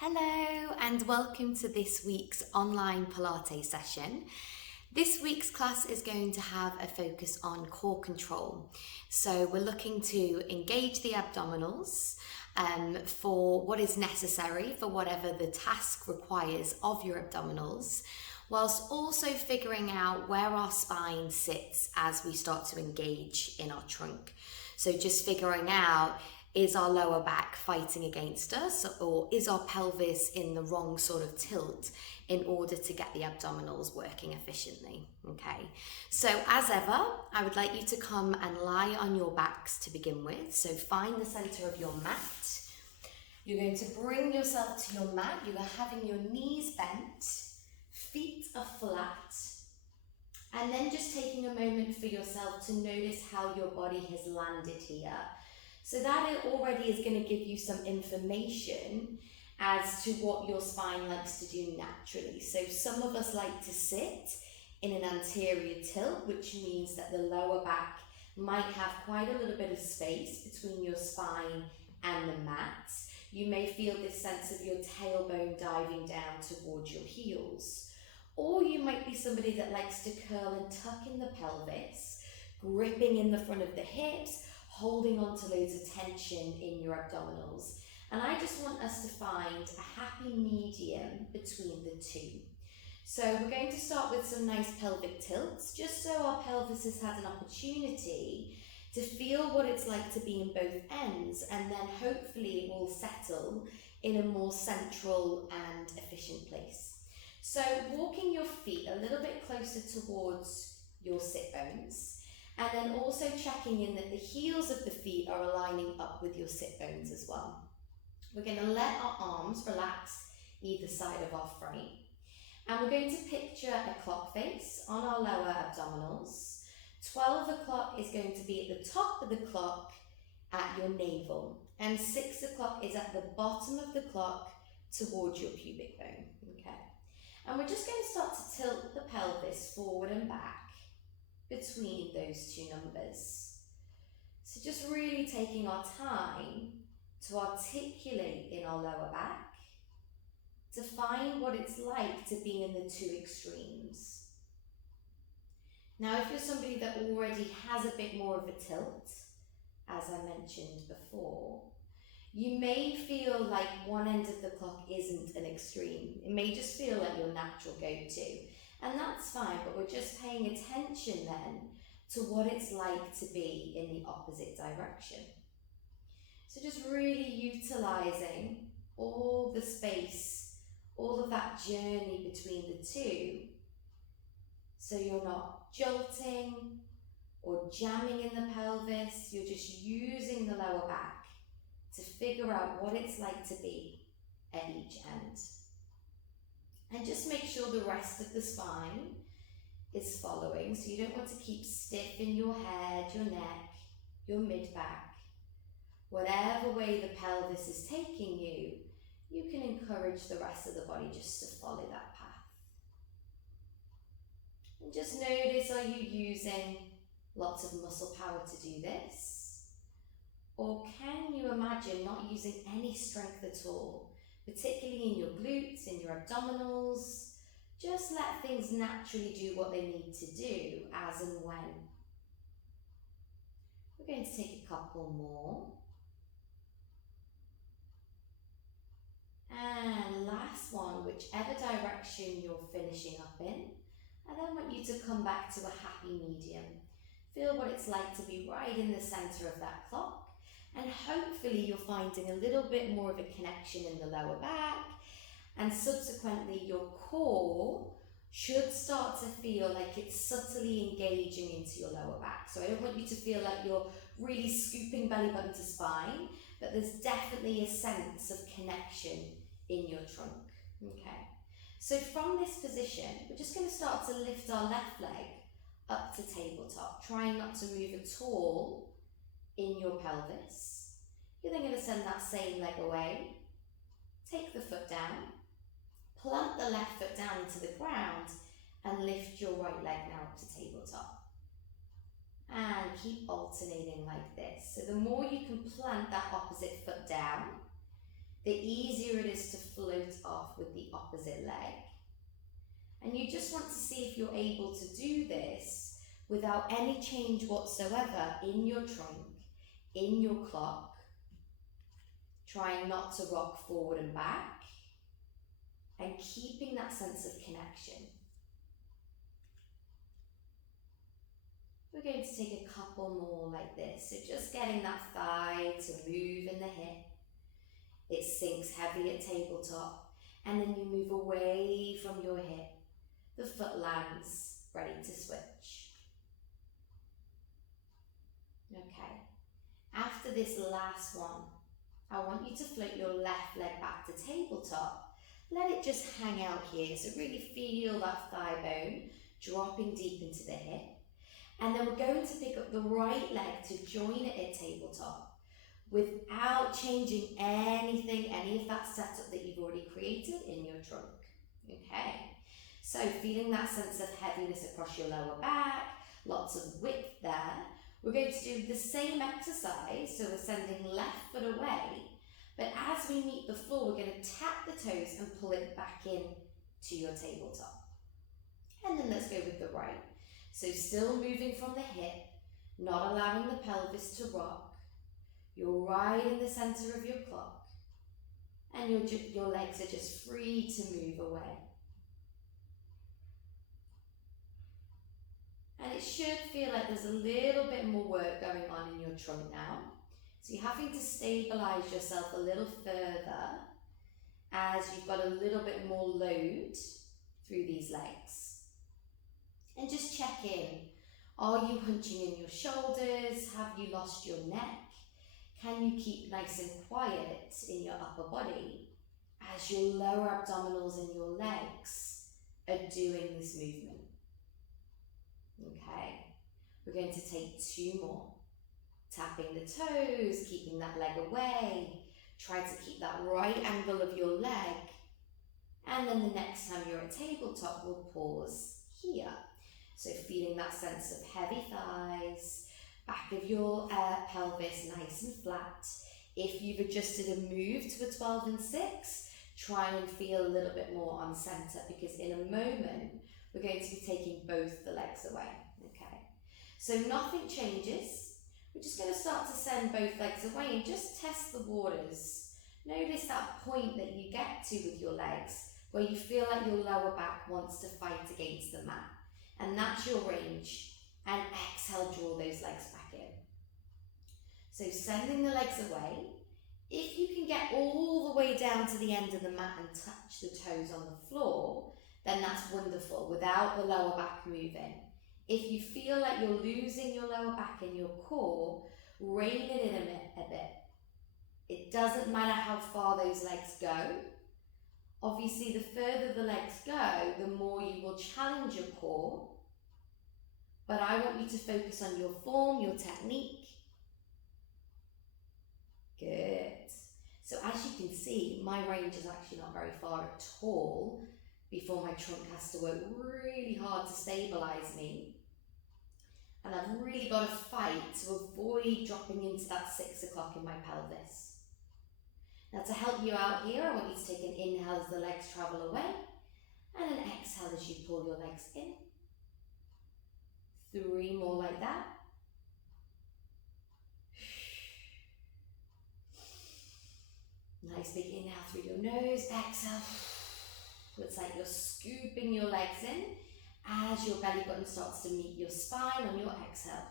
Hello and welcome to this week's online Pilates session. This week's class is going to have a focus on core control. So we're looking to engage the abdominals for what is necessary for whatever the task requires of your abdominals, whilst also figuring out where our spine sits as we start to engage in our trunk. So just figuring out, is our lower back fighting against us, or is our pelvis in the wrong sort of tilt in order to get the abdominals working efficiently? Okay, so as ever, I would like you to come and lie on your backs to begin with. So find the center of your mat. You're going to bring yourself to your mat. You are having your knees bent, feet are flat, and then just taking a moment for yourself to notice how your body has landed here. So that already is going to give you some information as to what your spine likes to do naturally. So some of us like to sit in an anterior tilt, which means that the lower back might have quite a little bit of space between your spine and the mat. You may feel this sense of your tailbone diving down towards your heels. Or you might be somebody that likes to curl and tuck in the pelvis, gripping in the front of the hips, holding on to loads of tension in your abdominals. And I just want us to find a happy medium between the two. So we're going to start with some nice pelvic tilts, just so our pelvis has had an opportunity to feel what it's like to be in both ends, and then hopefully it will settle in a more central and efficient place. So walking your feet a little bit closer towards your sit bones, and then also checking in that the heels of the feet are aligning up with your sit bones as well. We're going to let our arms relax either side of our frame. And we're going to picture a clock face on our lower abdominals. 12 o'clock is going to be at the top of the clock at your navel. And 6 o'clock is at the bottom of the clock towards your pubic bone. Okay. And we're just going to start to tilt the pelvis forward and back between those two numbers. So just really taking our time to articulate in our lower back, to find what it's like to be in the two extremes. Now, if you're somebody that already has a bit more of a tilt, as I mentioned before, you may feel like one end of the clock isn't an extreme. It may just feel like your natural go-to. And that's fine, but we're just paying attention then to what it's like to be in the opposite direction. So just really utilising all the space, all of that journey between the two, so you're not jolting or jamming in the pelvis, you're just using the lower back to figure out what it's like to be at each end. And just make sure the rest of the spine is following. So you don't want to keep stiff in your head, your neck, your mid-back. Whatever way the pelvis is taking you, you can encourage the rest of the body just to follow that path. And just notice, are you using lots of muscle power to do this? Or can you imagine not using any strength at all? Particularly in your glutes, in your abdominals. Just let things naturally do what they need to do as and when. We're going to take a couple more. And last one, whichever direction you're finishing up in. I then want you to come back to a happy medium. Feel what it's like to be right in the center of that clock. And hopefully you're finding a little bit more of a connection in the lower back, and subsequently your core should start to feel like it's subtly engaging into your lower back. So I don't want you to feel like you're really scooping belly button to spine, but there's definitely a sense of connection in your trunk. Okay. So from this position, we're just going to start to lift our left leg up to tabletop, trying not to move at all in your pelvis. You're then going to send that same leg away, take the foot down, plant the left foot down into the ground, and lift your right leg now up to tabletop. And keep alternating like this. So the more you can plant that opposite foot down, the easier it is to flow And you just want to see if you're able to do this without any change whatsoever in your trunk, in your clock, trying not to rock forward and back, and keeping that sense of connection. We're going to take a couple more like this. So just getting that thigh to move in the hip. It sinks heavy at tabletop, and then you move away from your hip. The foot lands, ready to switch. Okay. After this last one, I want you to float your left leg back to tabletop. Let it just hang out here. So really feel that thigh bone dropping deep into the hip. And then we're going to pick up the right leg to join it at tabletop without changing anything, any of that setup that you've already created in your trunk. Okay, so feeling that sense of heaviness across your lower back, lots of width there. We're going to do the same exercise, so we're sending left foot away, but as we meet the floor, we're going to tap the toes and pull it back in to your tabletop. And then let's go with the right. So still moving from the hip, not allowing the pelvis to rock. You're right in the center of your clock, and your legs are just free to move away. And it should feel like there's a little bit more work going on in your trunk now. So you're having to stabilize yourself a little further as you've got a little bit more load through these legs. And just check in. Are you hunching in your shoulders? Have you lost your neck? Can you keep nice and quiet in your upper body as your lower abdominals and your legs are doing this movement? Okay, we're going to take 2 more. Tapping the toes, keeping that leg away. Try to keep that right angle of your leg. And then the next time you're at tabletop, we'll pause here. So feeling that sense of heavy thighs, back of your pelvis nice and flat. If you've adjusted and moved to a 12 and 6, try and feel a little bit more on center, because in a moment, we're going to be taking both the legs away, okay? So nothing changes. We're just going to start to send both legs away and just test the waters. Notice that point that you get to with your legs, where you feel like your lower back wants to fight against the mat. And that's your range. And exhale, draw those legs back in. So sending the legs away. If you can get all the way down to the end of the mat and touch the toes on the floor, then that's wonderful, without the lower back moving. If you feel like you're losing your lower back and your core, rein it in a bit. It doesn't matter how far those legs go. Obviously, the further the legs go, the more you will challenge your core. But I want you to focus on your form, your technique. Good. So as you can see, my range is actually not very far at all before my trunk has to work really hard to stabilize me. And I've really got to fight to avoid dropping into that 6 o'clock in my pelvis. Now to help you out here, I want you to take an inhale as the legs travel away, and an exhale as you pull your legs in. 3 more like that. Nice big inhale through your nose, exhale. It's like you're scooping your legs in as your belly button starts to meet your spine on your exhale.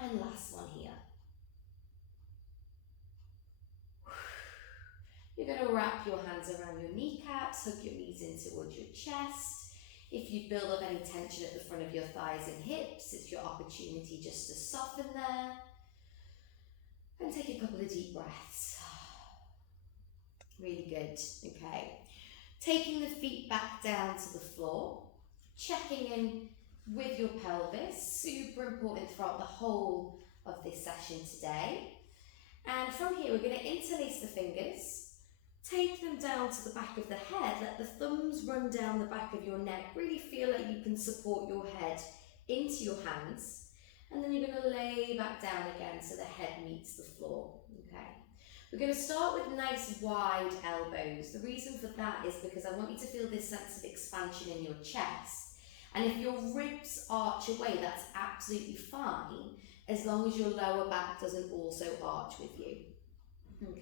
And last one here. You're going to wrap your hands around your kneecaps, hook your knees in towards your chest. If you build up any tension at the front of your thighs and hips, it's your opportunity just to soften there. And take a couple of deep breaths. Really good, okay. Taking the feet back down to the floor, checking in with your pelvis, super important throughout the whole of this session today. And from here, we're going to interlace the fingers. Take them down to the back of the head, let the thumbs run down the back of your neck, really feel like you can support your head into your hands, and then you're going to lay back down again so the head meets the floor, okay? We're going to start with nice wide elbows. The reason for that is because I want you to feel this sense of expansion in your chest. And if your ribs arch away, that's absolutely fine, as long as your lower back doesn't also arch with you. Okay,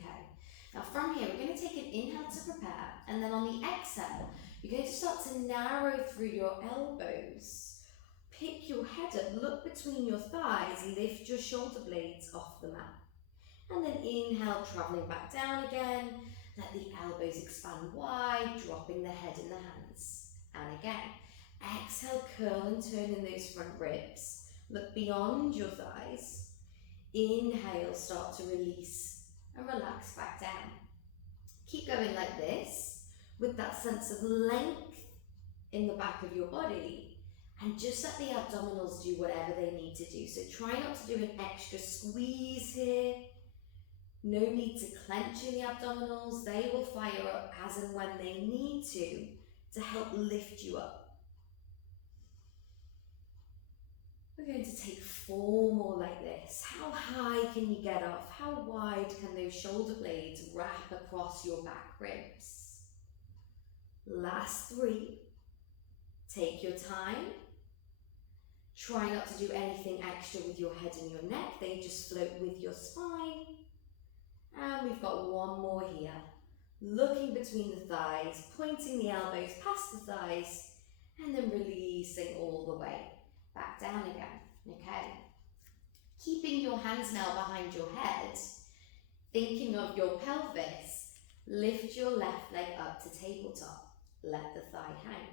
now from here, we're going to take an inhale to prepare, and then on the exhale, you're going to start to narrow through your elbows. Pick your head up, look between your thighs, lift your shoulder blades off the mat. And then inhale, travelling back down again. Let the elbows expand wide, dropping the head in the hands. And again, exhale, curl and turn in those front ribs. Look beyond your thighs. Inhale, start to release and relax back down. Keep going like this with that sense of length in the back of your body, and just let the abdominals do whatever they need to do. So try not to do an extra squeeze here. No need to clench in the abdominals. They will fire up as and when they need to help lift you up. We're going to take 4 more like this. How high can you get off? How wide can those shoulder blades wrap across your back ribs? Last 3. Take your time. Try not to do anything extra with your head and your neck. They just float with your spine. And we've got 1 more here. Looking between the thighs, pointing the elbows past the thighs, and then releasing all the way back down again. Okay. Keeping your hands now behind your head, thinking of your pelvis, lift your left leg up to tabletop. Let the thigh hang.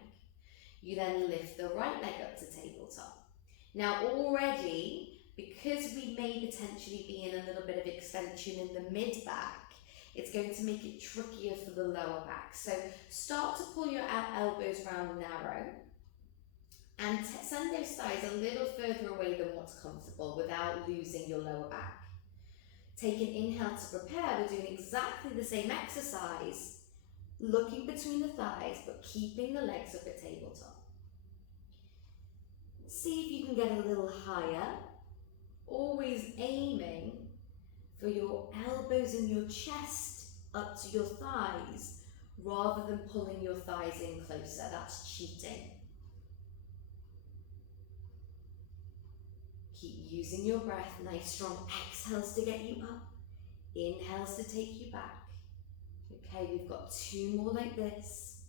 You then lift the right leg up to tabletop. Now already, because we may potentially be in a little bit of extension in the mid-back, it's going to make it trickier for the lower back. So start to pull your elbows round narrow and send those thighs a little further away than what's comfortable without losing your lower back. Take an inhale to prepare. We're doing exactly the same exercise, looking between the thighs but keeping the legs up at tabletop. See if you can get a little higher. Always aiming for your elbows and your chest up to your thighs rather than pulling your thighs in closer. That's cheating. Keep using your breath. Nice strong exhales to get you up. Inhales to take you back. Okay, we've got 2 more like this.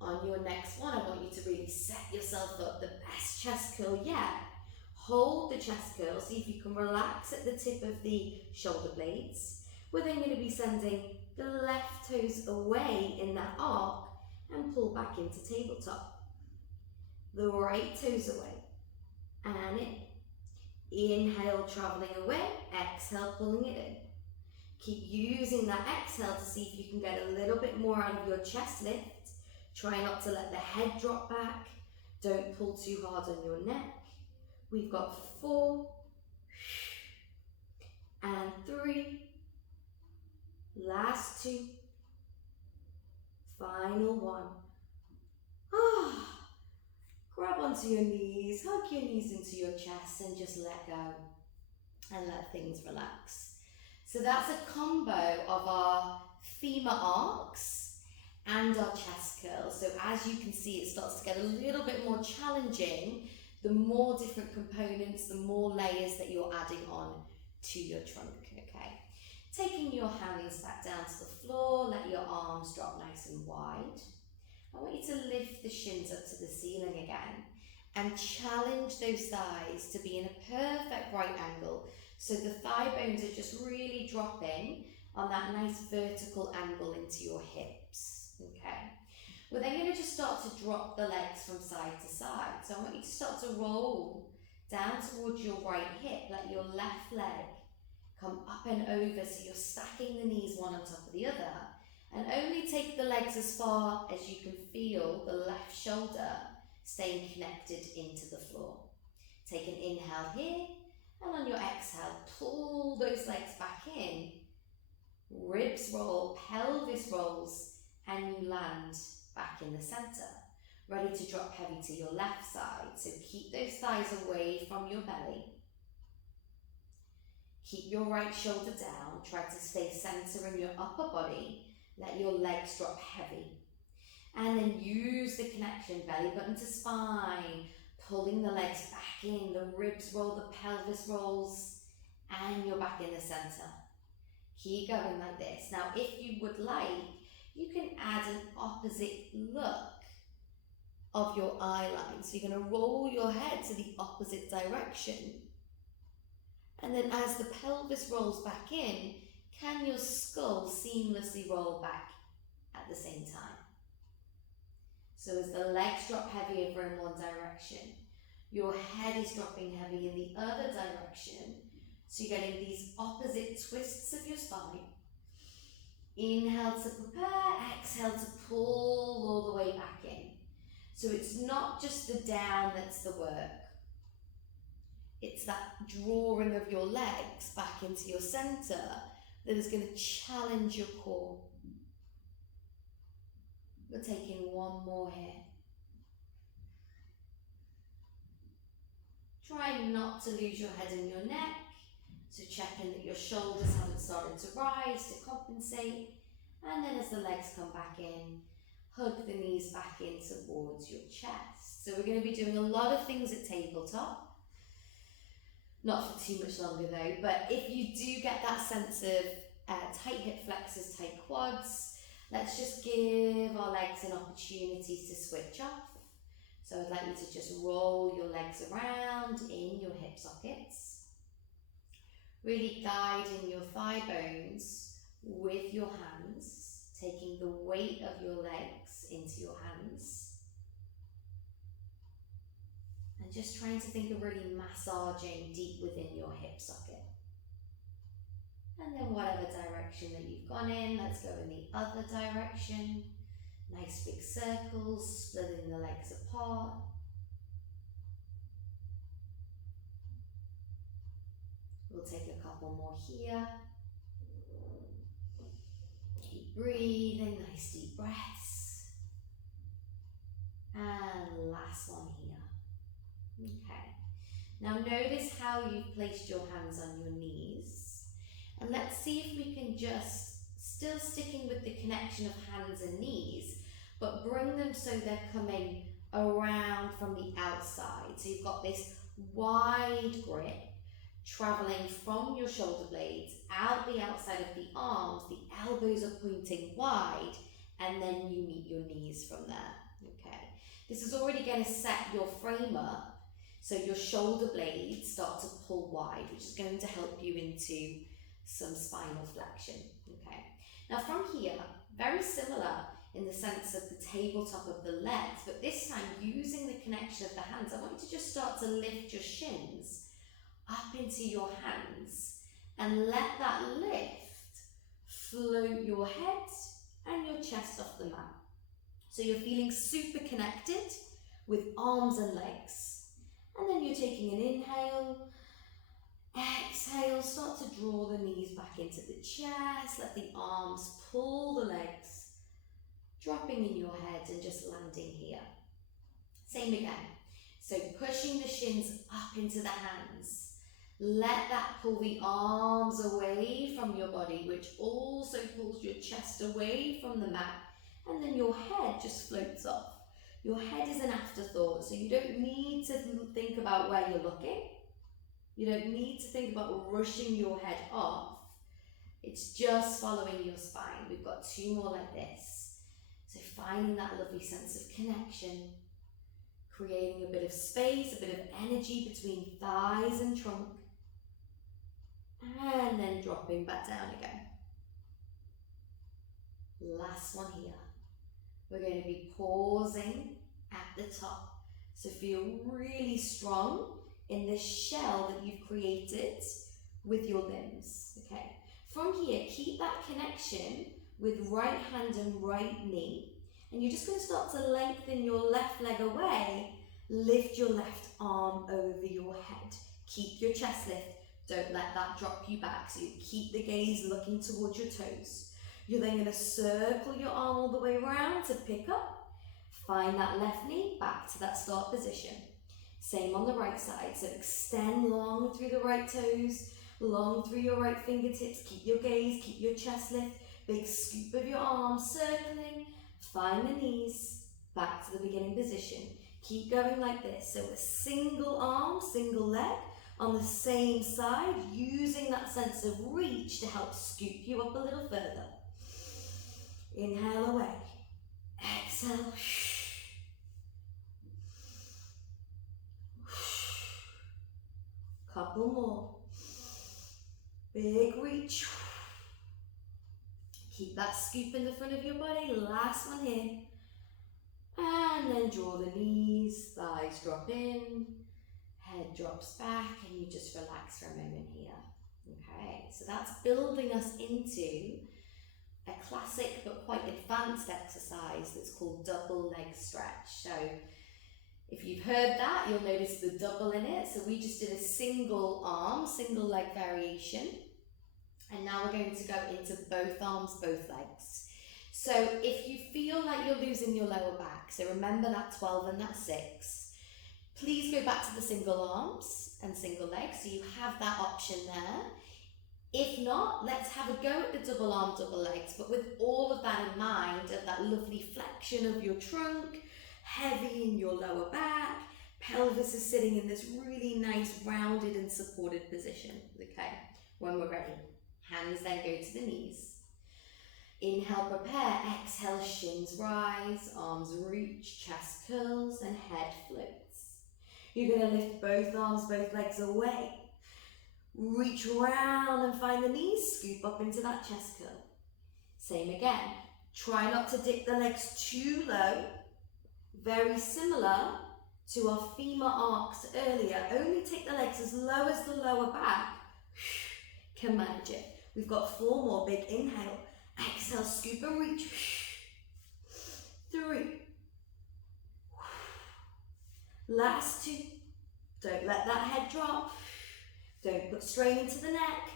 On your next one, I want you to really set yourself up. The best chest curl yet. Hold the chest curl, see if you can relax at the tip of the shoulder blades. We're then going to be sending the left toes away in that arc and pull back into tabletop. The right toes away and in. Inhale, traveling away. Exhale, pulling it in. Keep using that exhale to see if you can get a little bit more out of your chest lift. Try not to let the head drop back. Don't pull too hard on your neck. We've got 4 and 3, last 2, final 1. Grab onto your knees, hug your knees into your chest and just let go and let things relax. So that's a combo of our femur arcs and our chest curls. So as you can see, it starts to get a little bit more challenging. The more different components, the more layers that you're adding on to your trunk, okay? Taking your hands back down to the floor, let your arms drop nice and wide. I want you to lift the shins up to the ceiling again and challenge those thighs to be in a perfect right angle. So the thigh bones are just really dropping on that nice vertical angle into your hips, okay? We're then going to just start to drop the legs from side to side. So I want you to start to roll down towards your right hip. Let your left leg come up and over so you're stacking the knees one on top of the other. And only take the legs as far as you can feel the left shoulder staying connected into the floor. Take an inhale here, and on your exhale, pull those legs back in. Ribs roll, pelvis rolls, and you land back in the center, ready to drop heavy to your left side. So keep those thighs away from your belly. Keep your right shoulder down, try to stay center in your upper body, let your legs drop heavy. And then use the connection, belly button to spine, pulling the legs back in, the ribs roll, the pelvis rolls, and you're back in the center. Keep going like this. Now, if you would like, you can add an opposite look of your eye line. So you're going to roll your head to the opposite direction. And then as the pelvis rolls back in, can your skull seamlessly roll back at the same time? So as the legs drop heavy over in one direction, your head is dropping heavy in the other direction. So you're getting these opposite twists of your spine. Inhale to prepare, exhale to pull all the way back in. So it's not just the down that's the work. It's that drawing of your legs back into your center that is going to challenge your core. We're taking one more here. Try not to lose your head and your neck. So checking that your shoulders haven't started to rise to compensate. And then as the legs come back in, hug the knees back in towards your chest. So we're going to be doing a lot of things at tabletop. Not for too much longer though, but if you do get that sense of tight hip flexors, tight quads, let's just give our legs an opportunity to switch off. So I'd like you to just roll your legs around in your hip sockets. Really guiding your thigh bones with your hands, taking the weight of your legs into your hands. And just trying to think of really massaging deep within your hip socket. And then whatever direction that you've gone in, let's go in the other direction. Nice big circles, splitting the legs apart. We'll take a couple more here. Keep breathing, nice deep breaths. And last one here. Okay. Now notice how you've placed your hands on your knees. And let's see if we can just, still sticking with the connection of hands and knees, but bring them so they're coming around from the outside. So you've got this wide grip, traveling from your shoulder blades out the outside of the arms, the elbows are pointing wide, and then you meet your knees from there, okay? This is already going to set your frame up, so your shoulder blades start to pull wide, which is going to help you into some spinal flexion, okay? Now from here, very similar in the sense of the tabletop of the legs, but this time using the connection of the hands, I want you to just start to lift your shins up into your hands and let that lift float your head and your chest off the mat. So you're feeling super connected with arms and legs. And then you're taking an inhale, exhale, start to draw the knees back into the chest, let the arms pull the legs, dropping in your head and just landing here. Same again. So pushing the shins up into the hands. Let that pull the arms away from your body, which also pulls your chest away from the mat. And then your head just floats off. Your head is an afterthought, so you don't need to think about where you're looking. You don't need to think about rushing your head off. It's just following your spine. We've got two more like this. So finding that lovely sense of connection, creating a bit of space, a bit of energy between thighs and trunk, and then dropping back down again. Last one here. We're going to be pausing at the top. So feel really strong in this shell that you've created with your limbs, okay? From here, keep that connection with right hand and right knee. And you're just going to start to lengthen your left leg away, lift your left arm over your head. Keep your chest lift. Don't let that drop you back. So you keep the gaze looking towards your toes. You're then going to circle your arm all the way around to pick up. Find that left knee back to that start position. Same on the right side. So extend long through the right toes. Long through your right fingertips, keep your gaze, keep your chest lift, big scoop of your arms, circling, find the knees, back to the beginning position. Keep going like this, so a single arm, single leg, on the same side, using that sense of reach to help scoop you up a little further. Inhale away, exhale. Couple more. Big reach. Keep that scoop in the front of your body. Last one here. And then draw the knees, thighs drop in, head drops back, and you just relax for a moment here. Okay, so that's building us into a classic but quite advanced exercise that's called double leg stretch. So if you've heard that, you'll notice the double in it. So we just did a single arm, single leg variation. And now we're going to go into both arms, both legs. So if you feel like you're losing your lower back, so remember that 12 and that 6, please go back to the single arms and single legs, so you have that option there. If not, let's have a go at the double arm, double legs, but with all of that in mind, of that lovely flexion of your trunk, heavy in your lower back, pelvis is sitting in this really nice rounded and supported position. Okay, when we're ready, hands then go to the knees. Inhale, prepare, exhale, shins rise, arms reach, chest curls, and head floats. You're going to lift both arms, both legs away. Reach around and find the knees, scoop up into that chest curl. Same again. Try not to dip the legs too low. Very similar to our femur arcs earlier. Only take the legs as low as the lower back can manage it. We've got 4 more. Big inhale. Exhale, scoop and reach. 3. Last 2. Don't let that head drop. Don't put strain into the neck.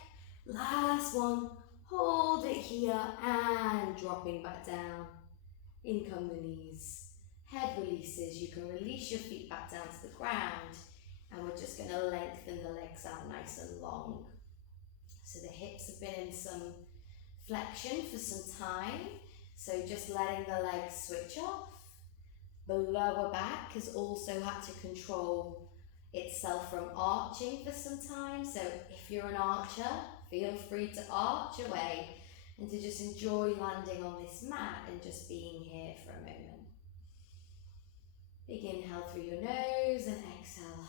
Last 1. Hold it here and dropping back down. In come the knees. Head releases. You can release your feet back down to the ground. And we're just going to lengthen the legs out nice and long. So the hips have been in some flexion for some time, so just letting the legs switch off. The lower back has also had to control itself from arching for some time, so if you're an archer, feel free to arch away and to just enjoy landing on this mat and just being here for a moment. Big inhale through your nose and exhale,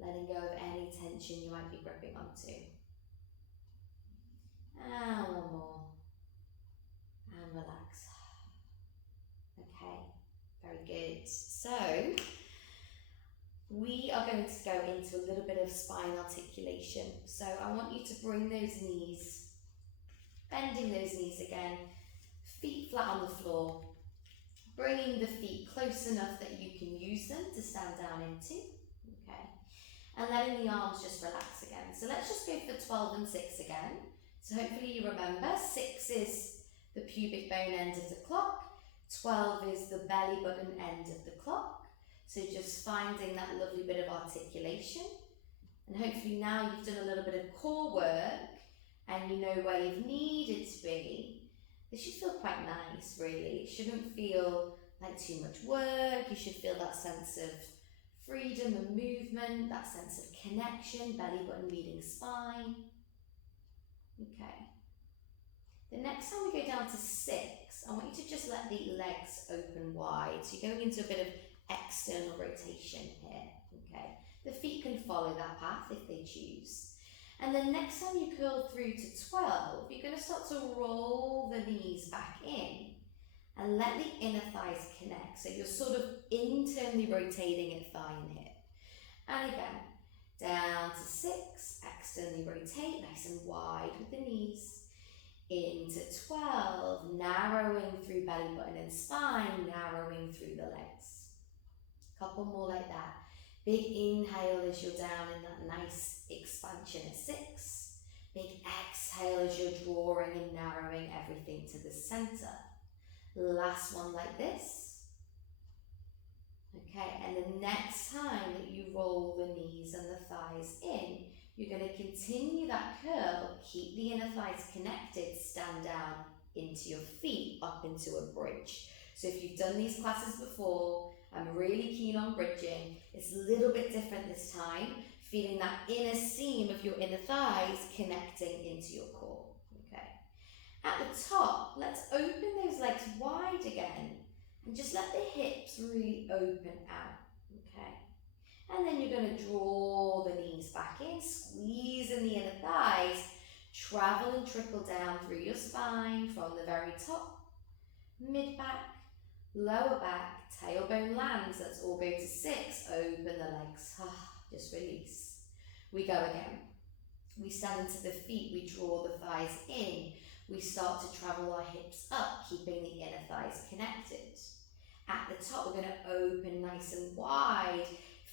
letting go of any tension you might be gripping onto. And 1 more. And relax. Okay, very good. So, we are going to go into a little bit of spine articulation. So I want you to bring those knees, bending those knees again, feet flat on the floor, bringing the feet close enough that you can use them to stand down into. Okay, and letting the arms just relax again. So let's just go for 12 and 6 again. So hopefully you remember, 6 is the pubic bone end of the clock, 12 is the belly button end of the clock. So just finding that lovely bit of articulation. And hopefully now you've done a little bit of core work and you know where you've needed to be. This should feel quite nice, really. It shouldn't feel like too much work. You should feel that sense of freedom and movement, that sense of connection, belly button meeting spine. Okay. The next time we go down to 6, I want you to just let the legs open wide. So you're going into a bit of external rotation here. Okay. The feet can follow that path if they choose. And then next time you curl through to 12, you're going to start to roll the knees back in and let the inner thighs connect. So you're sort of internally rotating at thigh and hip. And again, down to 6, externally rotate, nice and wide with the knees. Into 12, narrowing through belly button and spine, narrowing through the legs. Couple more like that. Big inhale as you're down in that nice expansion at 6. Big exhale as you're drawing and narrowing everything to the center. Last one like this. Okay, and the next time that you roll the knees and the thighs in, You're going to continue that curl, keep the inner thighs connected, stand down into your feet, up into a bridge. So if you've done these classes before, I'm really keen on bridging. It's a little bit different this time, feeling that inner seam of your inner thighs connecting into your core. Okay. At the top, let's open those legs wide again and just let the hips really open out. Okay. And then you're going to draw the knees back in, squeeze in the inner thighs, travel and trickle down through your spine from the very top, mid-back, lower back, tailbone lands. Let's all go to 6. Open the legs. Just release. We go again. We stand into the feet. We draw the thighs in. We start to travel our hips up, keeping the inner thighs connected. At the top, we're going to open nice and wide,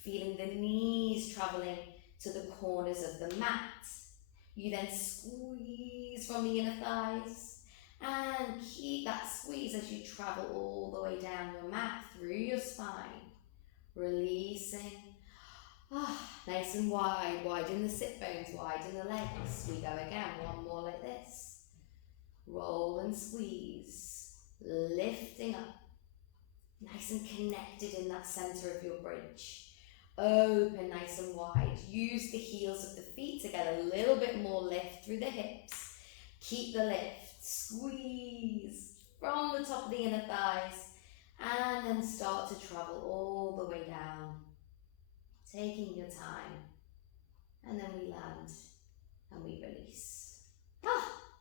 feeling the knees traveling to the corners of the mat. You then squeeze from the inner thighs and keep that squeeze as you travel all the way down your mat through your spine. Releasing. Nice and wide. Widen the sit bones, widen the legs. We go again. One more like this. Roll and squeeze. Lifting up. Nice and connected in that center of your bridge. Open nice and wide. Use the heels of the feet to get a little bit more lift through the hips. Keep the lift. Squeeze from the top of the inner thighs and then start to travel all the way down. Taking your time. And then we land and we release.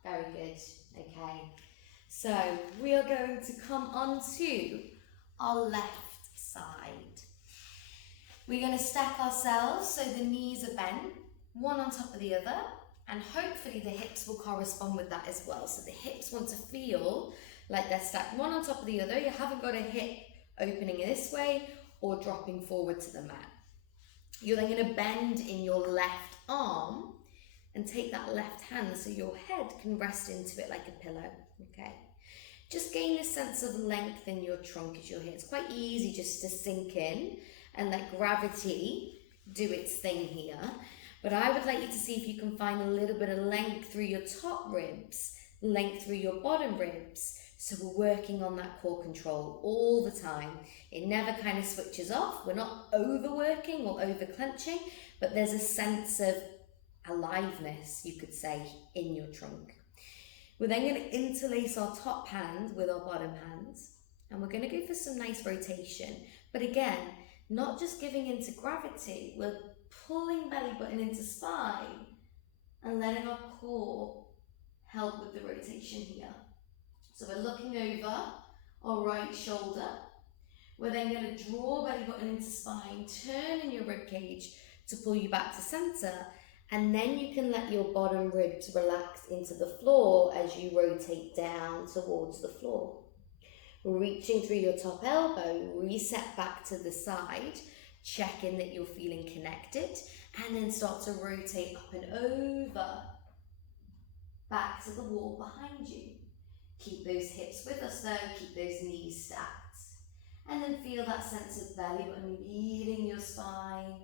Very good. Okay. So we are going to come onto our left side. We're going to stack ourselves so the knees are bent, one on top of the other, and hopefully the hips will correspond with that as well. So the hips want to feel like they're stacked one on top of the other. You haven't got a hip opening this way or dropping forward to the mat. You're then going to bend in your left arm and take that left hand so your head can rest into it like a pillow. Okay. Just gain this sense of length in your trunk as you're here. It's quite easy just to sink in and let gravity do its thing here. But I would like you to see if you can find a little bit of length through your top ribs, length through your bottom ribs. So we're working on that core control all the time. It never kind of switches off. We're not overworking or over clenching, but there's a sense of aliveness, you could say, in your trunk. We're then going to interlace our top hand with our bottom hands, and we're going to go for some nice rotation. But again, not just giving into gravity, we're pulling belly button into spine and letting our core help with the rotation here. So we're looking over our right shoulder. We're then going to draw belly button into spine, turn in your rib cage to pull you back to center, and then you can let your bottom ribs relax into the floor as you rotate down towards the floor. Reaching through your top elbow, reset back to the side, check in that you're feeling connected, and then start to rotate up and over, back to the wall behind you. Keep those hips with us though, keep those knees stacked. And then feel that sense of belly button leading your spine.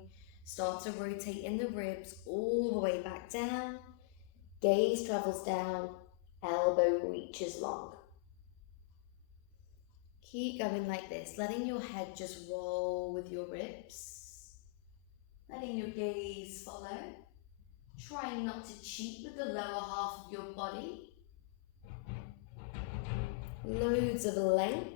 Start to rotate in the ribs all the way back down. Gaze travels down, elbow reaches long. Keep going like this, letting your head just roll with your ribs. Letting your gaze follow. Trying not to cheat with the lower half of your body. Loads of length.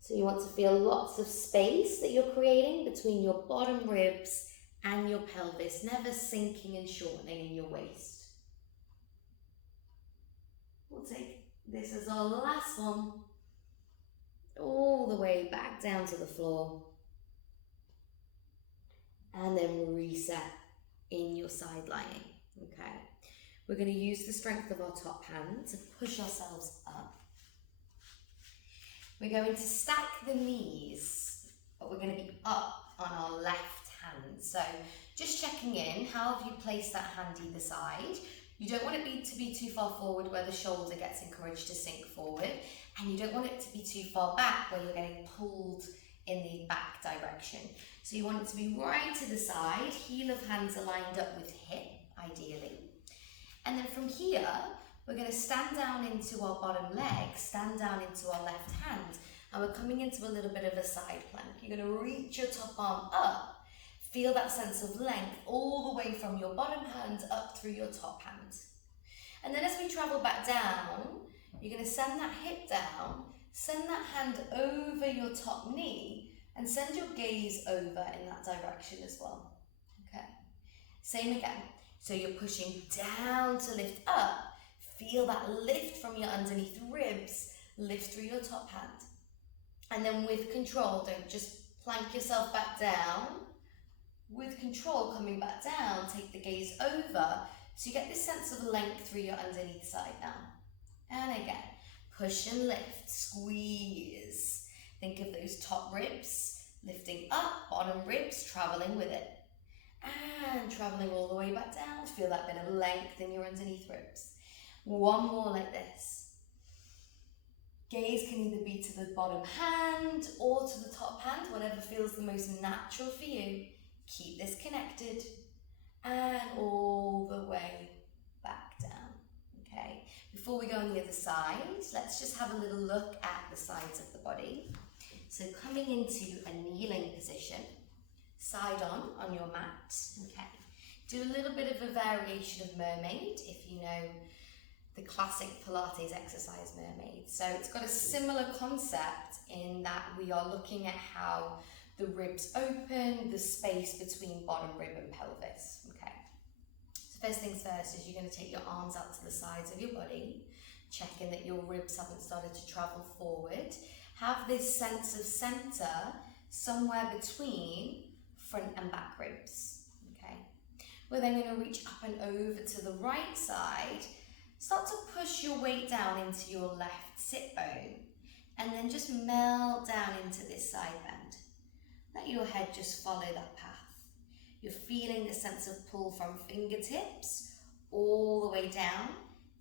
So you want to feel lots of space that you're creating between your bottom ribs and your pelvis, never sinking and shortening in your waist. We'll take this as our last one, all the way back down to the floor. And then reset in your side lying, okay? We're going to use the strength of our top hand to push ourselves up. We're going to stack the knees, but we're going to be up on our left hand. So just checking in, how have you placed that hand either side? You don't want it to be too far forward where the shoulder gets encouraged to sink forward, and you don't want it to be too far back where you're getting pulled in the back direction. So you want it to be right to the side, heel of hands are lined up with hip, ideally. And then from here, we're going to stand down into our bottom leg, stand down into our left hand, and we're coming into a little bit of a side plank. You're going to reach your top arm up, feel that sense of length all the way from your bottom hand up through your top hand. And then as we travel back down, you're going to send that hip down, send that hand over your top knee, and send your gaze over in that direction as well. Okay, same again. So you're pushing down to lift up. Feel that lift from your underneath ribs, lift through your top hand. And then with control, don't just plank yourself back down. With control, coming back down, take the gaze over, so you get this sense of length through your underneath side now. And again, push and lift, squeeze. Think of those top ribs, lifting up, bottom ribs, traveling with it. And traveling all the way back down, feel that bit of length in your underneath ribs. One more like this. Gaze can either be to the bottom hand or to the top hand, whatever feels the most natural for you. Keep this connected and all the way back down. Okay, before we go on the other side, let's just have a little look at the sides of the body. So coming into a kneeling position, side on your mat. Okay, do a little bit of a variation of mermaid if you know the classic Pilates exercise mermaid. So it's got a similar concept in that we are looking at how the ribs open, the space between bottom rib and pelvis. Okay, so first things first is you're going to take your arms out to the sides of your body, checking that your ribs haven't started to travel forward. Have this sense of center somewhere between front and back ribs. Okay, we're then going to reach up and over to the right side. Start to push your weight down into your left sit bone and then just melt down into this side bend. Let your head just follow that path. You're feeling the sense of pull from fingertips all the way down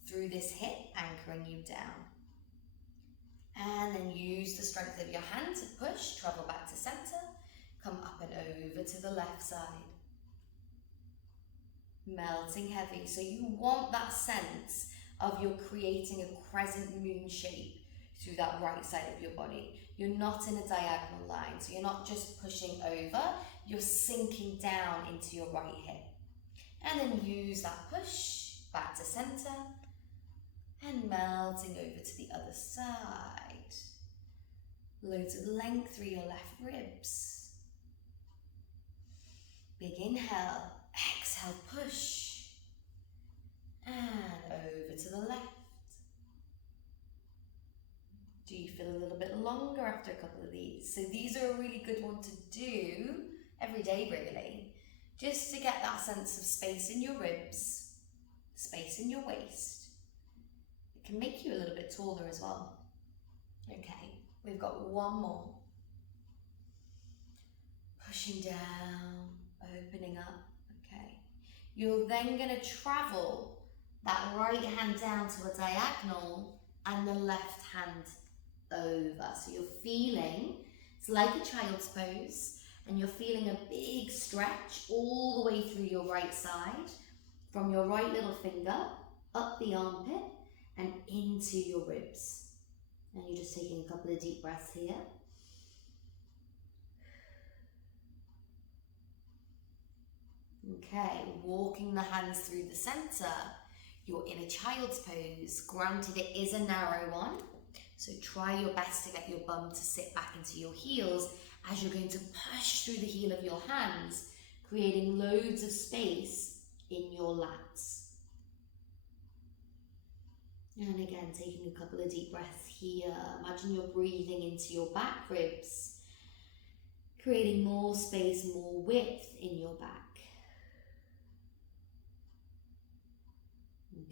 through this hip, anchoring you down. And then use the strength of your hand to push, travel back to center, come up and over to the left side. Melting heavy, so you want that sense of you're creating a crescent moon shape through that right side of your body. You're not in a diagonal line, so you're not just pushing over, you're sinking down into your right hip. And then use that push back to center and melting over to the other side. Loads of length through your left ribs. Big inhale, exhale, push. And over to the left. Do you feel a little bit longer after a couple of these? So these are a really good one to do every day, really. Just to get that sense of space in your ribs, space in your waist. It can make you a little bit taller as well. Okay, we've got one more. Pushing down, opening up. Okay, you're then going to travel that right hand down to a diagonal and the left hand over. So you're feeling, it's like a child's pose, and you're feeling a big stretch all the way through your right side, from your right little finger, up the armpit, and into your ribs. And you're just taking a couple of deep breaths here. Okay, walking the hands through the center. You're in a child's pose. Granted, it is a narrow one, so try your best to get your bum to sit back into your heels as you're going to push through the heel of your hands, creating loads of space in your lats. And again, taking a couple of deep breaths here. Imagine you're breathing into your back ribs, creating more space, more width in your back.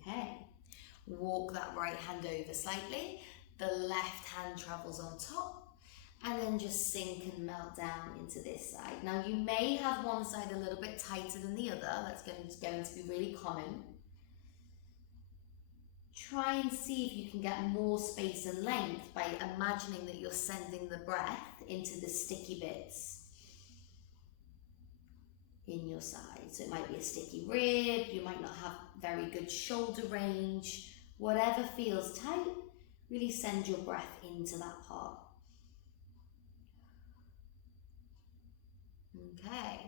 Okay, walk that right hand over slightly, the left hand travels on top, and then just sink and melt down into this side. Now you may have one side a little bit tighter than the other, that's going to be really common. Try and see if you can get more space and length by imagining that you're sending the breath into the sticky bits in your side. So it might be a sticky rib, you might not have very good shoulder range, whatever feels tight, really send your breath into that part. Okay,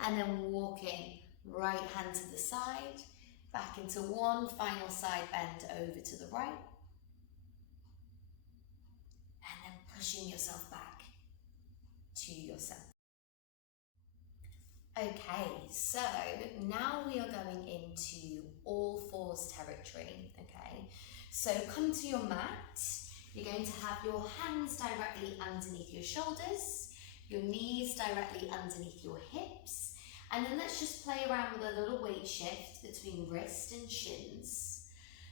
and then walking right hand to the side, back into one final side bend over to the right, and then pushing yourself back to your center. Okay, so now we are going into all fours territory, okay? So come to your mat. You're going to have your hands directly underneath your shoulders, your knees directly underneath your hips, and then let's just play around with a little weight shift between wrist and shins.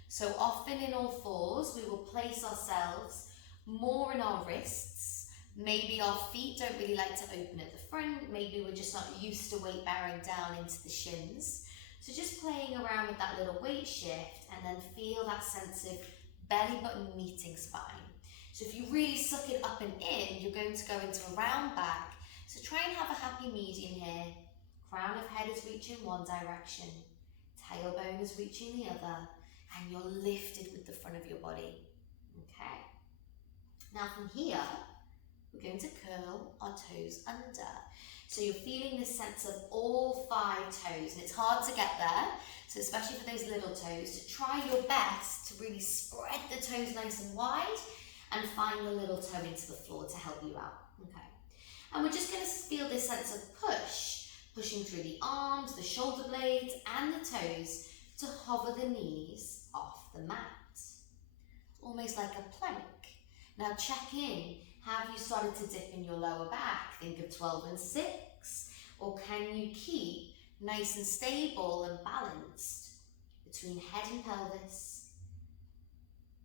So often in all fours, we will place ourselves more in our wrists. Maybe our feet don't really like to open at the front. Maybe we're just not used to weight bearing down into the shins. So just playing around with that little weight shift and then feel that sense of belly button meeting spine. So if you really suck it up and in, you're going to go into a round back. So try and have a happy medium here. Crown of head is reaching one direction, tailbone is reaching the other, and you're lifted with the front of your body. Okay. Now from here, we're going to curl our toes under. So you're feeling this sense of all 5 toes, and it's hard to get there, so especially for those little toes, to try your best to really spread the toes nice and wide and find the little toe into the floor to help you out. Okay. And we're just going to feel this sense of pushing through the arms, the shoulder blades, and the toes to hover the knees off the mat. Almost like a plank. Now check in. Have you started to dip in your lower back? Think of 12 and 6. Or can you keep nice and stable and balanced between head and pelvis?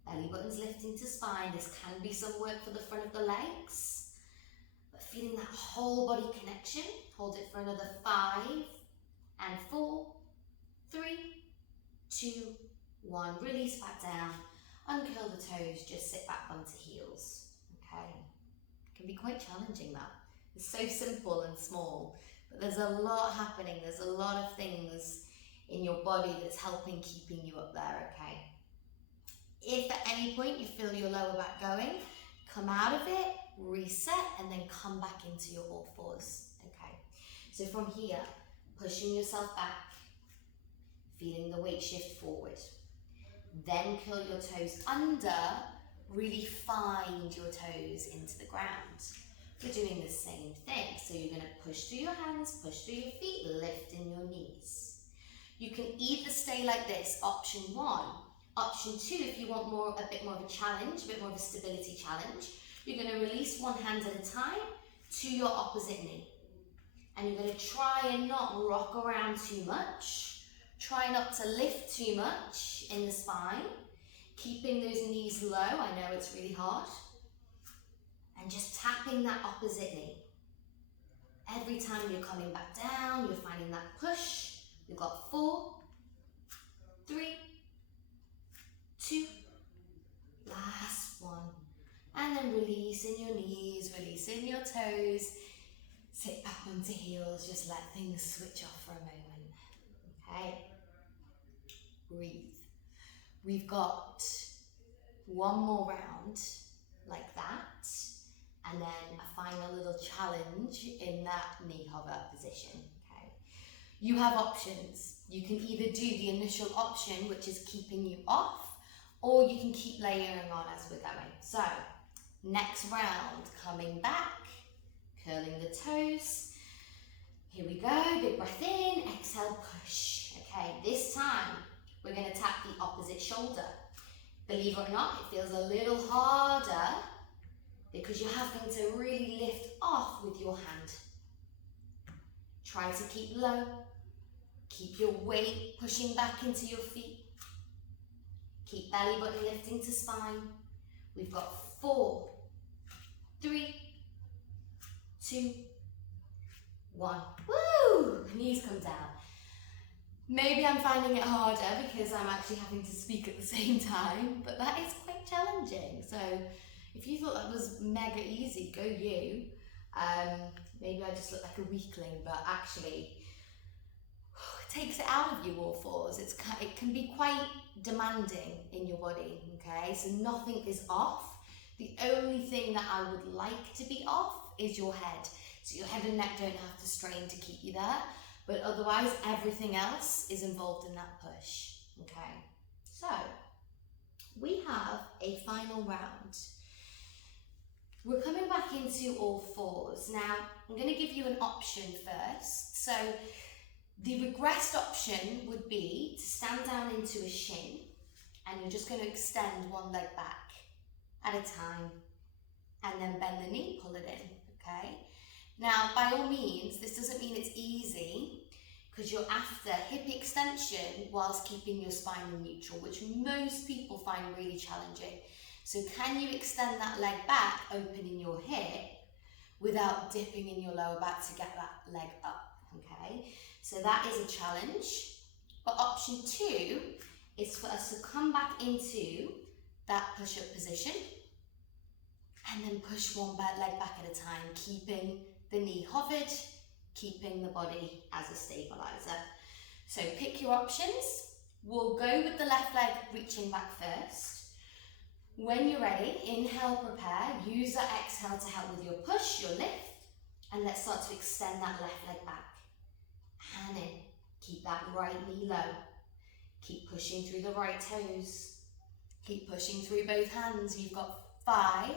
Belly button's lifting to spine. This can be some work for the front of the legs. But feeling that whole body connection. Hold it for another 5 and 4, 3, 2, 1. Release back down. Uncurl the toes. Just sit back onto heels. Okay. It can be quite challenging, that. It's so simple and small, but there's a lot happening. There's a lot of things in your body that's helping keeping you up there, okay? If at any point you feel your lower back going, come out of it, reset, and then come back into your all fours, okay? So from here, pushing yourself back, feeling the weight shift forward. Then curl your toes under, really find your toes into the ground. We're doing the same thing. So you're going to push through your hands, push through your feet, lift in your knees. You can either stay like this, option 1. Option 2, if you want a bit more of a challenge, a bit more of a stability challenge, you're going to release one hand at a time to your opposite knee. And you're going to try and not rock around too much. Try not to lift too much in the spine. Keeping those knees low, I know it's really hard. And just tapping that opposite knee. Every time you're coming back down, you're finding that push. You've got 4, 3, 2, last one. And then releasing your knees, releasing your toes. Sit back onto heels, just let things switch off for a moment. Okay? Breathe. We've got one more round like that, and then a final little challenge in that knee hover position, okay? You have options. You can either do the initial option, which is keeping you off, or you can keep layering on as we're going. So, next round, coming back, curling the toes. Here we go, big breath in, exhale, push. Okay, this time, we're going to tap the opposite shoulder. Believe it or not, it feels a little harder because you're having to really lift off with your hand. Try to keep low. Keep your weight pushing back into your feet. Keep belly button lifting to spine. We've got 4, 3, 2, 1. Woo! Knees come down. Maybe I'm finding it harder because I'm actually having to speak at the same time, but that is quite challenging. So if you thought that was mega easy, go you. Maybe I just look like a weakling, but actually it takes it out of you, all fours. It can be quite demanding in your body, okay? So nothing is off. The only thing that I would like to be off is your head. So your head and neck don't have to strain to keep you there, but otherwise everything else is involved in that push, okay? So we have a final round. We're coming back into all fours. Now, I'm going to give you an option first. So the regressed option would be to stand down into a shin, and you're just going to extend one leg back at a time, and then bend the knee, pull it in, okay? Now, by all means, this doesn't mean it's easy, because you're after hip extension whilst keeping your spine in neutral, which most people find really challenging. So can you extend that leg back, opening your hip, without dipping in your lower back to get that leg up, okay? So that is a challenge. But option two is for us to come back into that push-up position and then push one leg back at a time, keeping the knee hovered, keeping the body as a stabilizer. So pick your options. We'll go with the left leg reaching back first. When you're ready, inhale, prepare. Use that exhale to help with your push, your lift, and let's start to extend that left leg back. And in. Keep that right knee low. Keep pushing through the right toes. Keep pushing through both hands. You've got 5,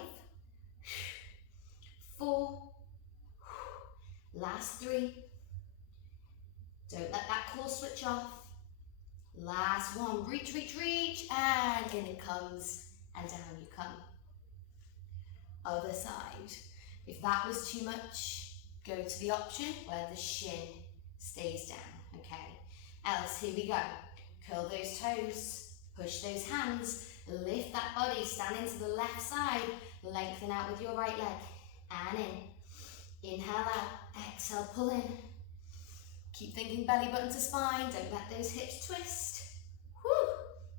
4, last 3. Don't let that core switch off. Last 1, reach, reach, reach, and in it comes, and down you come. Other side. If that was too much, go to the option where the shin stays down, okay? Else, here we go. Curl those toes, push those hands, lift that body, stand into the left side, lengthen out with your right leg, and in. Inhale out, exhale, pull in. Keep thinking belly button to spine, don't let those hips twist. Woo!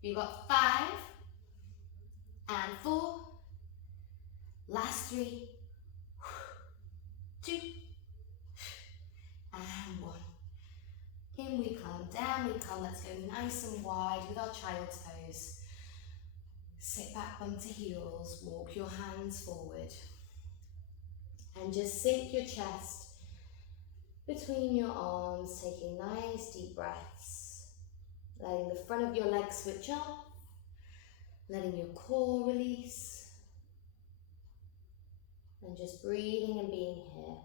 You've got 5, and 4, last 3, 2, and 1. In we come, down we come. Let's go nice and wide with our child's pose. Sit back, bum to heels, walk your hands forward. And just sink your chest between your arms, taking nice deep breaths. Letting the front of your legs switch off. Letting your core release. And just breathing and being here.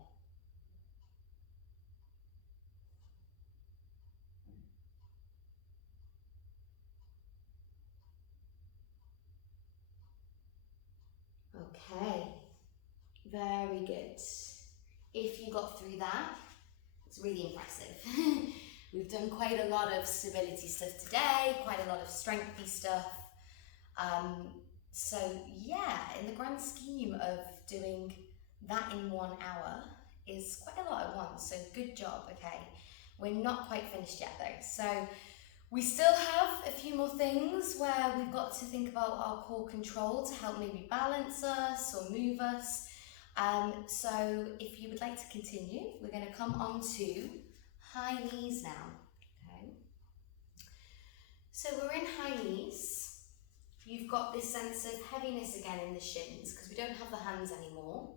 Okay, very good. If you got through that, it's really impressive. We've done quite a lot of stability stuff today, quite a lot of strengthy stuff. So yeah, in the grand scheme of doing that in 1 hour is quite a lot at once, so good job, okay. We're not quite finished yet though. So we still have a few more things where we've got to think about our core control to help maybe balance us or move us. So if you would like to continue, we're going to come on to high knees now. Okay. So we're in high knees. You've got this sense of heaviness again in the shins because we don't have the hands anymore.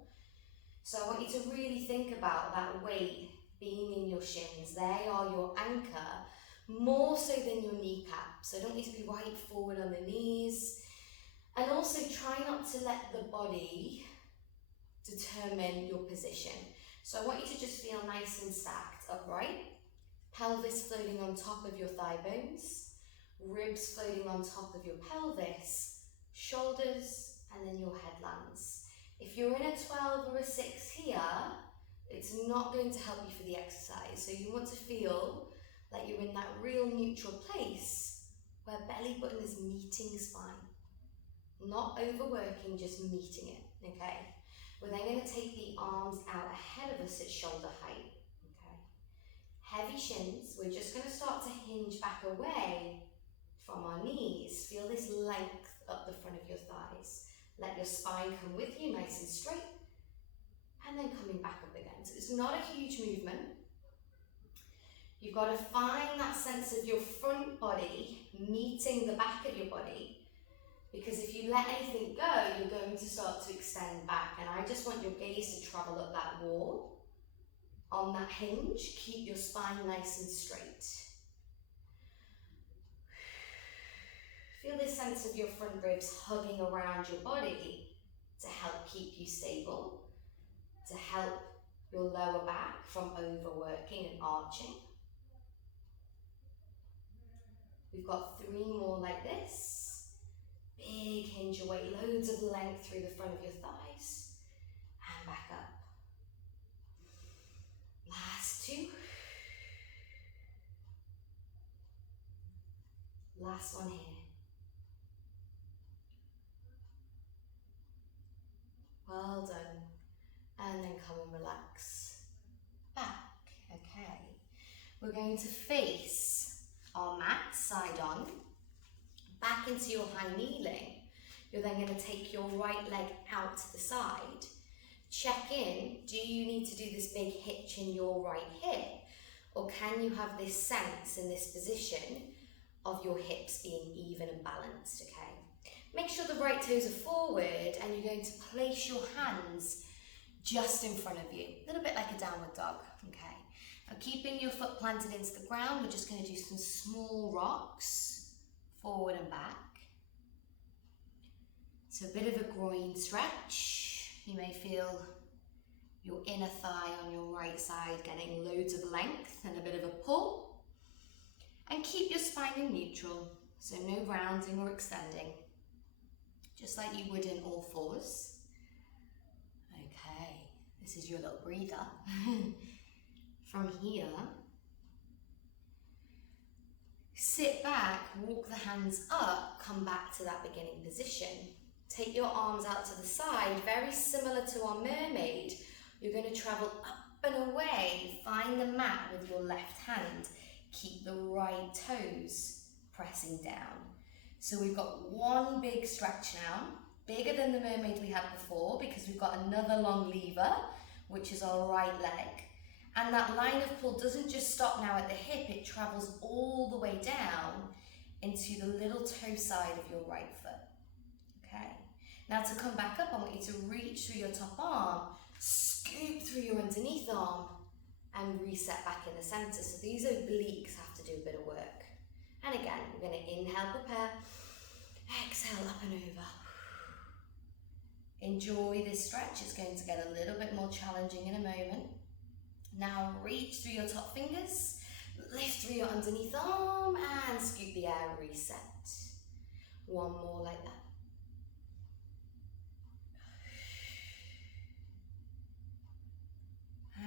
So I want you to really think about that weight being in your shins. They are your anchor, more so than your kneecap. So I don't want you to be right forward on the knees. And also try not to let the body determine your position. So I want you to just feel nice and stacked upright. Pelvis floating on top of your thigh bones. Ribs floating on top of your pelvis. Shoulders, and then your head lands. If you're in a 12 or a 6 here, it's not going to help you for the exercise. So you want to feel like you're in that real neutral place where belly button is meeting spine. Not overworking, just meeting it, okay? We're then going to take the arms out ahead of us at shoulder height, okay? Heavy shins. We're just going to start to hinge back away from our knees. Feel this length up the front of your thighs. Let your spine come with you nice and straight. And then coming back up again. So it's not a huge movement. You've got to find that sense of your front body meeting the back of your body. Because if you let anything go, you're going to start to extend back. And I just want your gaze to travel up that wall. On that hinge, keep your spine nice and straight. Feel this sense of your front ribs hugging around your body to help keep you stable, to help your lower back from overworking and arching. We've got 3 more like this. Big hinge away, loads of length through the front of your thighs, and back up. Last 2. Last one here. Well done. And then come and relax. Back. Okay. We're going to face our mat side on, back into your high kneeling. You're then going to take your right leg out to the side. Check in, do you need to do this big hitch in your right hip? Or can you have this sense in this position of your hips being even and balanced, okay? Make sure the right toes are forward and you're going to place your hands just in front of you. A little bit like a downward dog, okay? Now keeping your foot planted into the ground, we're just going to do some small rocks, forward and back. So a bit of a groin stretch. You may feel your inner thigh on your right side getting loads of length and a bit of a pull. And keep your spine in neutral, so no rounding or extending, just like you would in all fours. Okay, this is your little breather. From here, sit back, walk the hands up, come back to that beginning position. Take your arms out to the side, very similar to our mermaid. You're going to travel up and away, find the mat with your left hand. Keep the right toes pressing down. So we've got one big stretch now, bigger than the mermaid we had before because we've got another long lever, which is our right leg. And that line of pull doesn't just stop now at the hip, it travels all the way down into the little toe side of your right foot. Okay, now to come back up, I want you to reach through your top arm, scoop through your underneath arm, and reset back in the center. So these obliques have to do a bit of work. And again, we're going to inhale, prepare, exhale, up and over. Enjoy this stretch. It's going to get a little bit more challenging in a moment. Now reach through your top fingers, lift through your underneath arm, and scoop the air, reset. One more like that.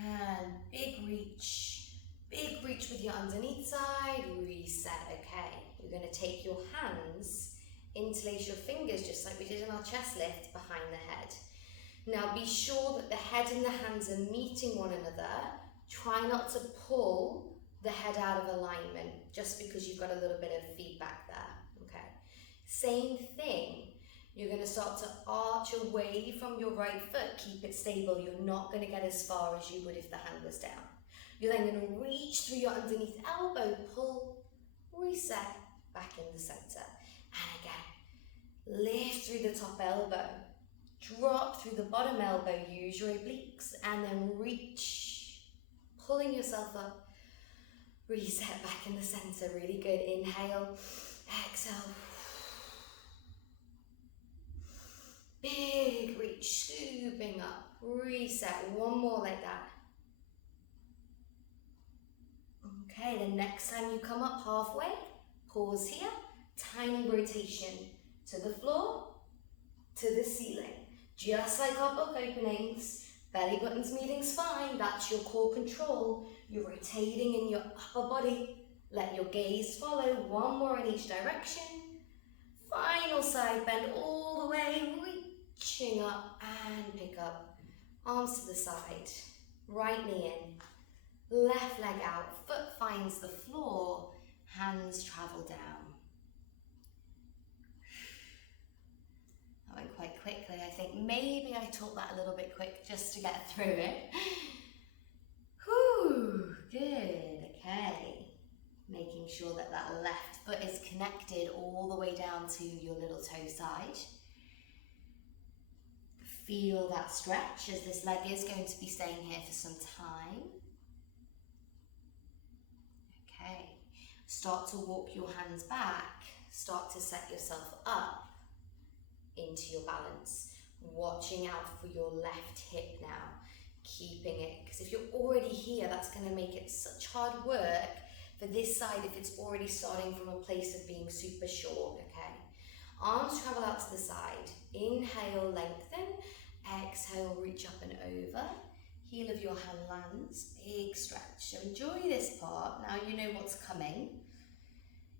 And big reach with your underneath side, reset, okay. You're going to take your hands, interlace your fingers just like we did in our chest lift behind the head. Now be sure that the head and the hands are meeting one another. Try not to pull the head out of alignment just because you've got a little bit of feedback there, okay. Same thing. You're going to start to arch away from your right foot. Keep it stable. You're not going to get as far as you would if the hand was down. You're then going to reach through your underneath elbow, pull, reset, back in the center. And again, lift through the top elbow, drop through the bottom elbow, use your obliques, and then reach, pulling yourself up, reset back in the center. Really good. Inhale, exhale. Big reach, scooping up, reset, one more like that. Okay, the next time you come up halfway, pause here, tiny rotation to the floor, to the ceiling. Just like our book openings, belly buttons meeting spine, that's your core control. You're rotating in your upper body. Let your gaze follow, one more in each direction. Final side bend all the way, reaching up and pick up. Arms to the side, right knee in, Left leg out, foot finds the floor, hands travel down. That went quite quickly, I think. Maybe I taught that a little bit quick just to get through it. Whew, good, okay. Making sure that that left foot is connected all the way down to your little toe side. Feel that stretch as this leg is going to be staying here for some time. Okay, start to walk your hands back, start to set yourself up into your balance. Watching out for your left hip now, keeping it, because if you're already here, that's going to make it such hard work for this side if it's already starting from a place of being super short, okay? Arms travel out to the side. Inhale, lengthen. Exhale, reach up and over. Heel of your hand lands. Big stretch. So enjoy this part. Now you know what's coming.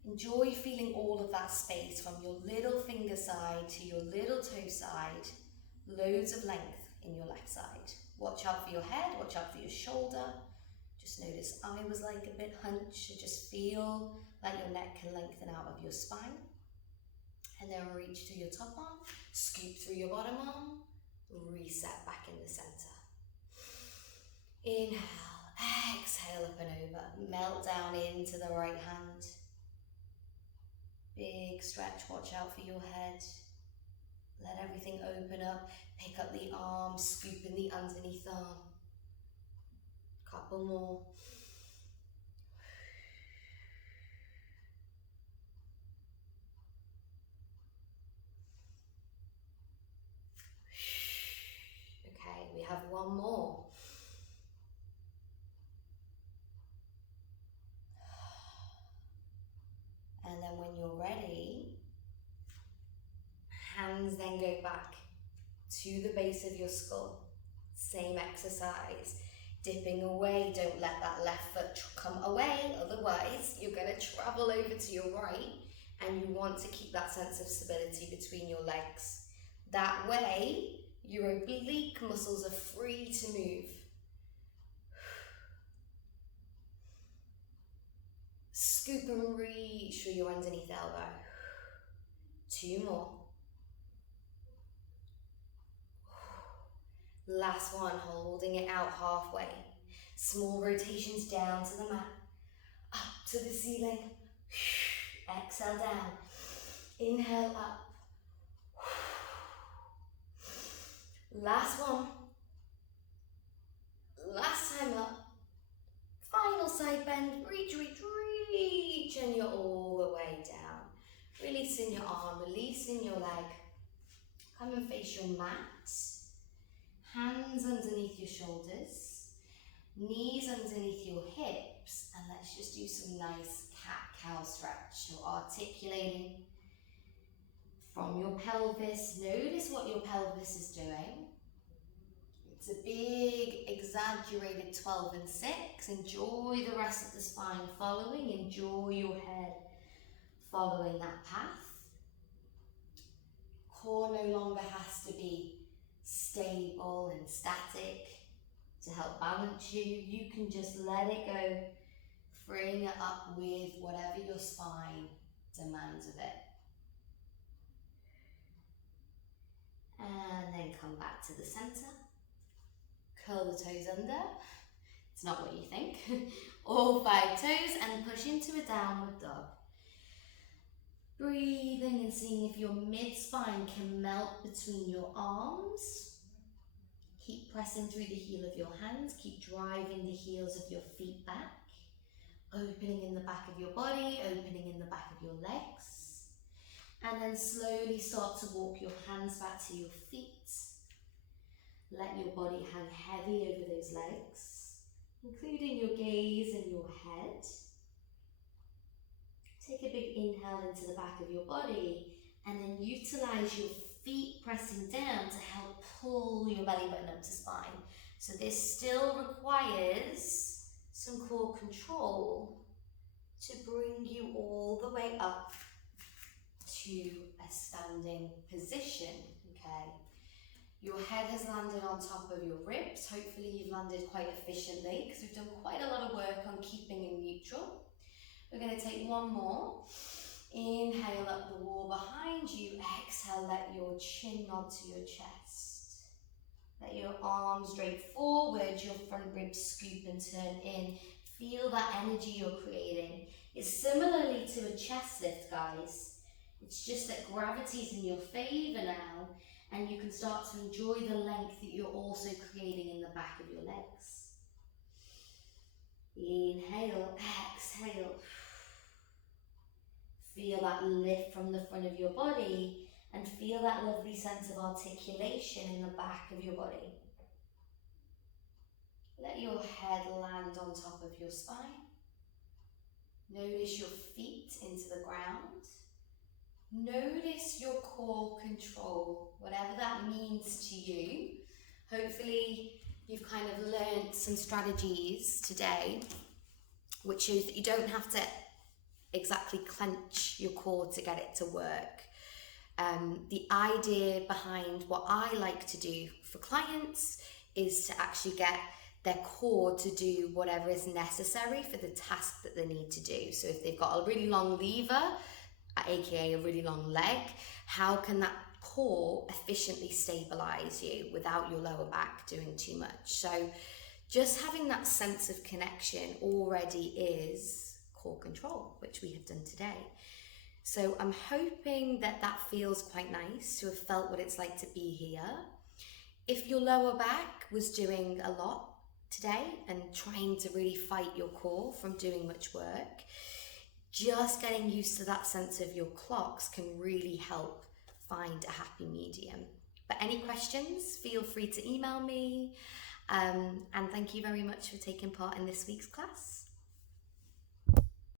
Enjoy feeling all of that space from your little finger side to your little toe side. Loads of length in your left side. Watch out for your head. Watch out for your shoulder. Just notice I was like a bit hunched. So just feel like your neck can lengthen out of your spine. And then reach to your top arm. Scoop through your bottom arm. Reset back in the center. Inhale, exhale up and over. Melt down into the right hand. Big stretch, watch out for your head. Let everything open up. Pick up the arm, scoop in the underneath arm. Couple more. Okay, we have one more. And then when you're ready, hands then go back to the base of your skull. Same exercise. Dipping away, don't let that left foot come away, otherwise you're going to travel over to your right and you want to keep that sense of stability between your legs. That way, your oblique muscles are free to move. Scoop and reach through your underneath elbow. 2 more. Last one, holding it out halfway. Small rotations down to the mat, up to the ceiling. Exhale down. Inhale up. Last one. Last time up. Final side bend. Reach, reach, reach. And you're all the way down. Releasing your arm, releasing your leg. Come and face your mat. Hands underneath your shoulders. Knees underneath your hips. And let's just do some nice cat-cow stretch. So articulating from your pelvis. Notice what your pelvis is doing. It's a big, exaggerated 12 and 6. Enjoy the rest of the spine following. Enjoy your head following that path. Core no longer has to be stable and static to help balance you. You can just let it go, freeing it up with whatever your spine demands of it. And then come back to the center. Curl the toes under. It's not what you think. All 5 toes and push into a downward dog. Breathing and seeing if your mid-spine can melt between your arms. Keep pressing through the heel of your hands. Keep driving the heels of your feet back. Opening in the back of your body, opening in the back of your legs. And then slowly start to walk your hands back to your feet. Let your body hang heavy over those legs, including your gaze and your head. Take a big inhale into the back of your body and then utilize your feet pressing down to help pull your belly button up to spine. So this still requires some core control to bring you all the way up to a standing position, okay? Your head has landed on top of your ribs. Hopefully you've landed quite efficiently because we've done quite a lot of work on keeping in neutral. We're going to take one more. Inhale up the wall behind you. Exhale, let your chin nod to your chest. Let your arms drape forward, your front ribs scoop and turn in. Feel that energy you're creating. It's similarly to a chest lift, guys. It's just that gravity's in your favor now, and you can start to enjoy the length that you're also creating in the back of your legs. Inhale, exhale. Feel that lift from the front of your body and feel that lovely sense of articulation in the back of your body. Let your head land on top of your spine. Notice your feet into the ground. Notice your core control, whatever that means to you. Hopefully you've kind of learned some strategies today which shows that you don't have to exactly clench your core to get it to work. The idea behind what I like to do for clients is to actually get their core to do whatever is necessary for the task that they need to do. So if they've got a really long lever, aka a really long leg, how can that core efficiently stabilize you without your lower back doing too much? So just having that sense of connection already is core control, which we have done today. So I'm hoping that that feels quite nice to have felt what it's like to be here. If your lower back was doing a lot today and trying to really fight your core from doing much work, just getting used to that sense of your clocks can really help find a happy medium. But any questions, feel free to email me. And thank you very much for taking part in this week's class.